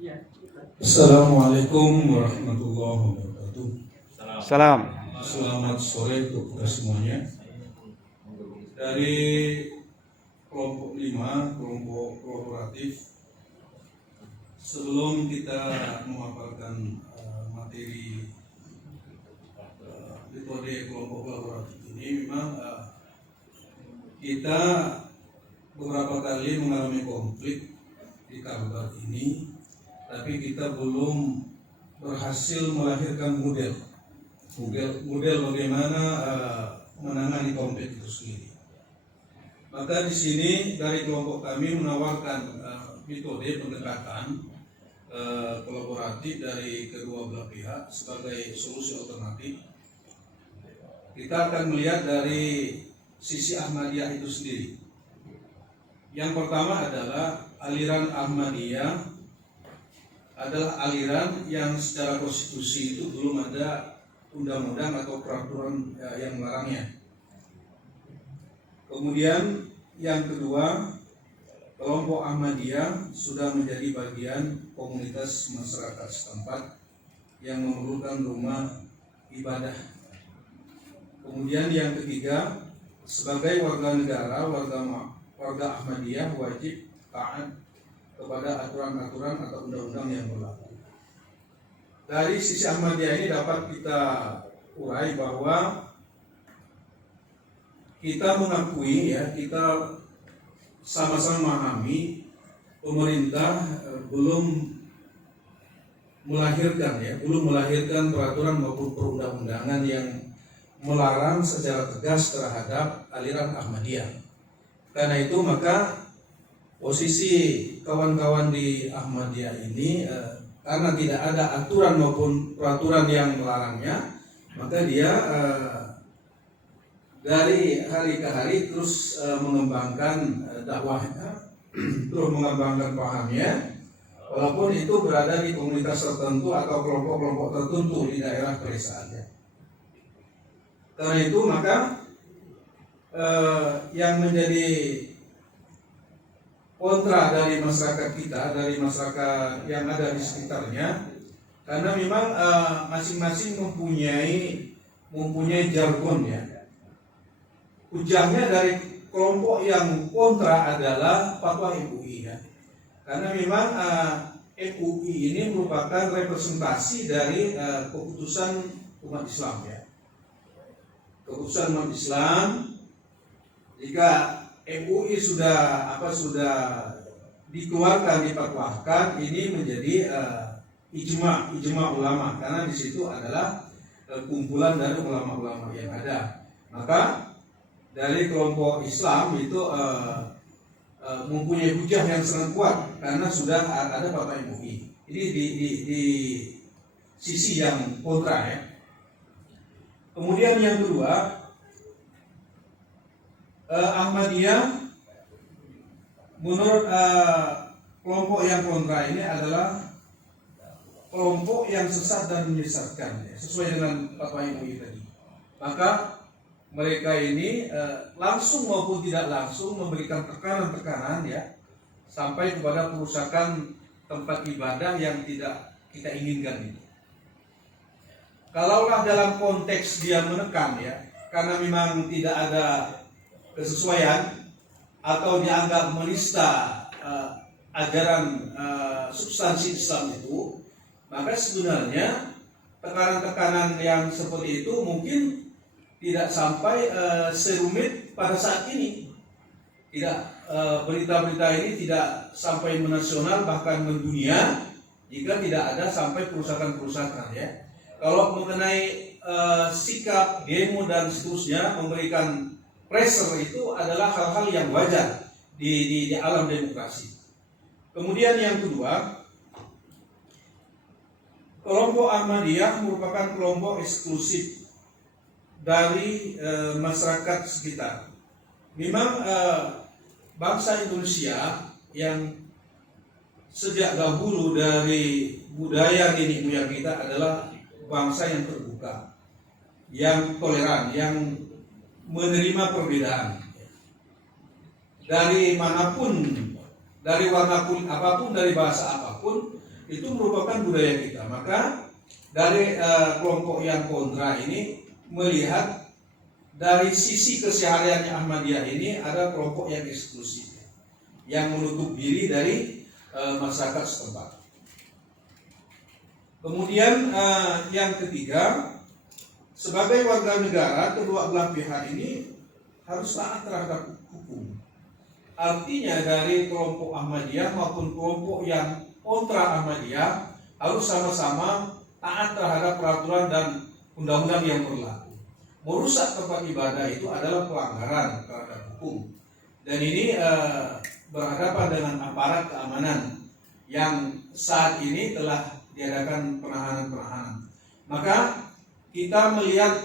Assalamualaikum warahmatullahi wabarakatuh. Salam. Selamat sore untuk kita semuanya. Dari kelompok 5, kelompok kolaboratif, sebelum kita memaparkan materi metode kelompok kolaboratif ini, memang kita beberapa kali mengalami konflik di Kalbar ini, tapi kita belum berhasil melahirkan model bagaimana menangani konflik itu sendiri. Maka di sini dari kelompok kami menawarkan metode pendekatan kolaboratif dari kedua belah pihak sebagai solusi alternatif. Kita akan melihat dari sisi Ahmadiyah itu sendiri. Yang pertama adalah aliran Ahmadiyah adalah aliran yang secara konstitusi itu belum ada undang-undang atau peraturan yang melarangnya. Kemudian yang kedua, kelompok Ahmadiyah sudah menjadi bagian komunitas masyarakat setempat yang memerlukan rumah ibadah. Kemudian yang ketiga, sebagai warga negara, warga Ahmadiyah wajib taat kepada aturan-aturan atau undang-undang yang berlaku. Dari sisi Ahmadiyah ini dapat kita urai bahwa kita mengakui, kita sama-sama memahami pemerintah belum melahirkan peraturan maupun perundang-undangan yang melarang secara tegas terhadap aliran Ahmadiyah. Karena itu maka posisi kawan-kawan di Ahmadiyah ini karena tidak ada aturan maupun peraturan yang melarangnya, maka dia dari hari ke hari terus mengembangkan dakwahnya, terus mengembangkan pahamnya, walaupun itu berada di komunitas tertentu atau kelompok-kelompok tertentu di daerah pedesaannya. Karena itu maka yang menjadi kontra dari masyarakat kita, dari masyarakat yang ada di sekitarnya, karena memang masing-masing mempunyai jargon ya. Ujangnya dari kelompok yang kontra adalah fatwa MUI ya. Karena memang MUI ini merupakan representasi dari keputusan umat Islam ya. Keputusan umat Islam, jika MUI sudah dikeluarkan, dipatwahkan, ini menjadi ijma ulama, karena di situ adalah kumpulan dari ulama-ulama yang ada. Maka dari kelompok Islam itu mempunyai hujah yang sangat kuat karena sudah ada fatwa MUI. Ini di sisi yang kontra ya. Kemudian yang kedua, Ahmadiyah menurut kelompok yang kontra ini adalah kelompok yang sesat dan menyesatkan ya, sesuai dengan fatwa MUI tadi. Maka mereka ini langsung maupun tidak langsung memberikan tekanan-tekanan ya sampai kepada perusakan tempat ibadah yang tidak kita inginkan itu. Kalaulah dalam konteks dia menekan ya, karena memang tidak ada kesesuaian atau dianggap menista ajaran substansi Islam itu, maka sebenarnya tekanan-tekanan yang seperti itu mungkin tidak sampai serumit pada saat ini. Tidak, berita-berita ini tidak sampai menasional bahkan mendunia jika tidak ada sampai kerusakan-kerusakan ya. Kalau mengenai sikap demo dan seterusnya memberikan pressure itu adalah hal-hal yang wajar di alam demokrasi. Kemudian yang kedua, kelompok Ahmadiyah merupakan kelompok eksklusif dari masyarakat sekitar. Memang bangsa Indonesia yang sejak dahulu dari budaya nenek moyang kita adalah bangsa yang terbuka, yang toleran, yang menerima perbedaan. Dari manapun, dari warna kulit apapun, dari bahasa apapun, itu merupakan budaya kita. Maka dari kelompok yang kontra ini melihat dari sisi kesehariannya Ahmadiyah ini ada kelompok yang eksklusif, yang menutup diri dari masyarakat setempat. Kemudian yang ketiga, sebagai warga negara, kedua belah pihak ini harus taat terhadap hukum. Artinya dari kelompok Ahmadiyah maupun kelompok yang kontra Ahmadiyah harus sama-sama taat terhadap peraturan dan undang-undang yang berlaku. Merusak tempat ibadah itu adalah pelanggaran terhadap hukum. Dan ini berhadapan dengan aparat keamanan yang saat ini telah diadakan penahanan-penahanan. Maka kita melihat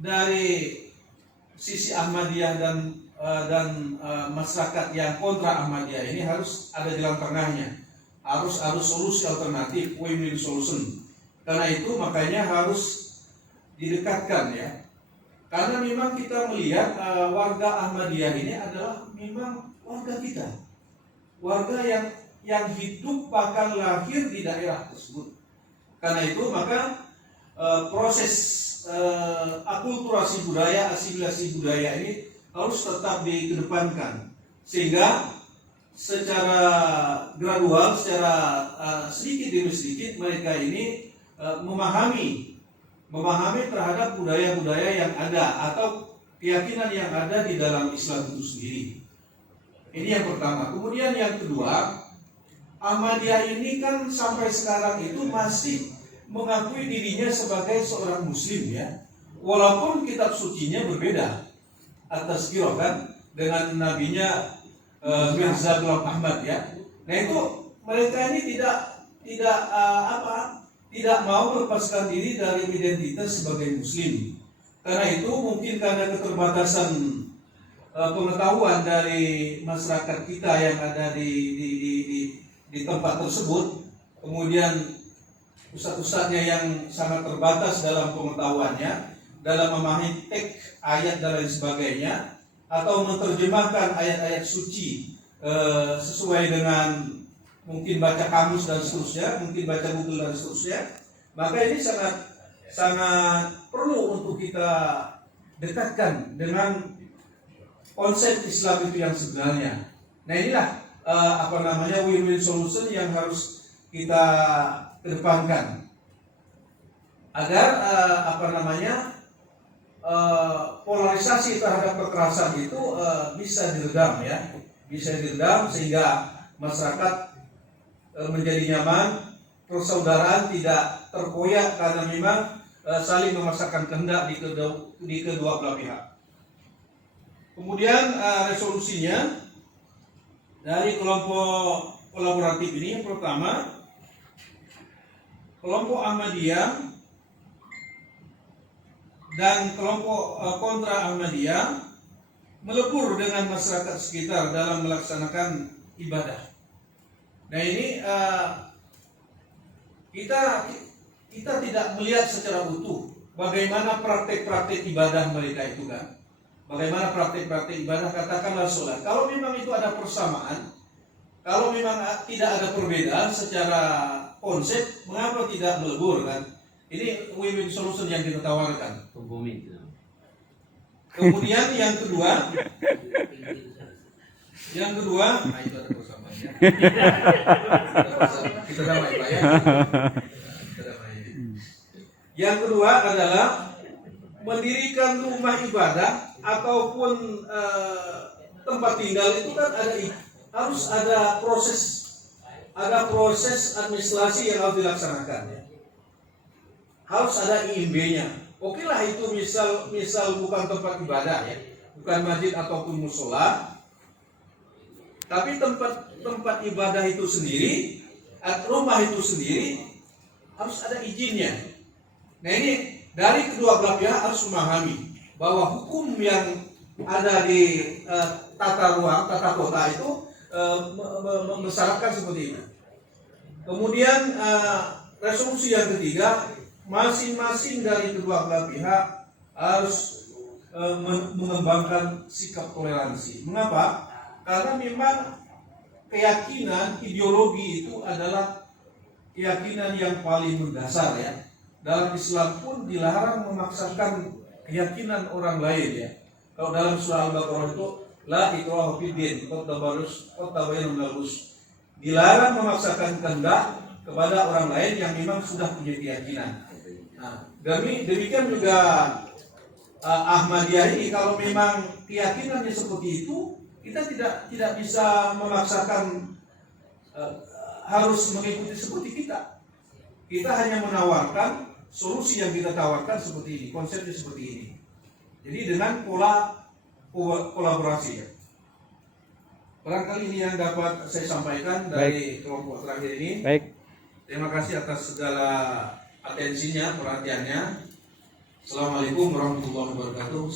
dari sisi Ahmadiyah dan masyarakat yang kontra Ahmadiyah ini harus ada jalan tengahnya, harus solusi alternatif, win-win solution. Karena itu makanya harus didekatkan ya. Karena memang kita melihat warga Ahmadiyah ini adalah memang warga kita, warga yang hidup bahkan lahir di daerah tersebut. Karena itu maka proses akulturasi budaya, asimilasi budaya ini harus tetap dikedepankan, sehingga secara gradual, secara sedikit demi sedikit mereka ini memahami terhadap budaya-budaya yang ada atau keyakinan yang ada di dalam Islam itu sendiri. Ini yang pertama. Kemudian yang kedua, Ahmadiyah ini kan sampai sekarang itu masih mengakui dirinya sebagai seorang muslim ya. Walaupun kitab sucinya berbeda. At-Tazkirah kan dengan nabinya Mirza Ghulam Ahmad ya. Nah itu mereka ini tidak mau melepaskan diri dari identitas sebagai muslim. Karena itu mungkin karena keterbatasan pengetahuan dari masyarakat kita yang ada di tempat tersebut, kemudian ustadz-ustadznya yang sangat terbatas dalam pengetahuannya, dalam memahami teks ayat dan lain sebagainya, atau menerjemahkan ayat-ayat suci sesuai dengan mungkin baca kamus dan seterusnya, mungkin baca Google dan seterusnya, maka ini sangat perlu untuk kita dekatkan dengan konsep Islam itu yang sebenarnya. Nah inilah win-win solution yang harus kita kedepankan agar polarisasi terhadap kekerasan itu bisa diredam ya, sehingga masyarakat menjadi nyaman, persaudaraan tidak terkoyak karena memang saling memaksakan kehendak di kedua belah pihak. Kemudian resolusinya dari kelompok kolaboratif ini, yang pertama, kelompok Ahmadiyah dan kelompok kontra Ahmadiyah melebur dengan masyarakat sekitar dalam melaksanakan ibadah. Nah ini kita tidak melihat secara utuh bagaimana praktek-praktek ibadah mereka itu kan. Bagaimana praktek-praktek ibadah, katakanlah sholat. Kalau memang itu ada persamaan, kalau memang tidak ada perbedaan secara konsep, mengapa tidak melebur kan? Ini win-win solution yang kita tawarkan. Kemudian yang kedua, nah itu ada persamaannya. Kita damai Pak ya. Yang kedua adalah mendirikan rumah ibadah ataupun tempat tinggal itu kan harus ada proses administrasi yang harus dilaksanakan ya. Harus ada IMB-nya. Oke lah itu misal bukan tempat ibadah ya, bukan masjid ataupun musola, tapi tempat ibadah itu sendiri, rumah itu sendiri harus ada izinnya. Nah ini dari kedua belah pihak harus memahami bahwa hukum yang ada di tata kota itu mensyaratkan seperti itu. Kemudian resolusi yang ketiga, masing-masing dari kedua belah pihak harus mengembangkan sikap toleransi. Mengapa? Karena memang keyakinan ideologi itu adalah keyakinan yang paling mendasar ya. Dalam Islam pun dilarang memaksakan keyakinan orang lain ya. Kalau dalam surah Al-Baqarah itu la ikraha fid din, qad tabayyana minal rusyd. Dilarang memaksakan kehendak kepada orang lain yang memang sudah punya keyakinan. Nah, demikian juga Ahmadiyah ini, kalau memang keyakinannya seperti itu, kita tidak bisa memaksakan harus mengikuti seperti kita. Kita hanya menawarkan solusi yang kita tawarkan seperti ini, konsepnya seperti ini. Jadi dengan pola kolaborasi ya. Barangkali ini yang dapat saya sampaikan dari kelompok terakhir ini. Baik. Terima kasih atas segala atensinya, perhatiannya. Assalamualaikum warahmatullahi wabarakatuh.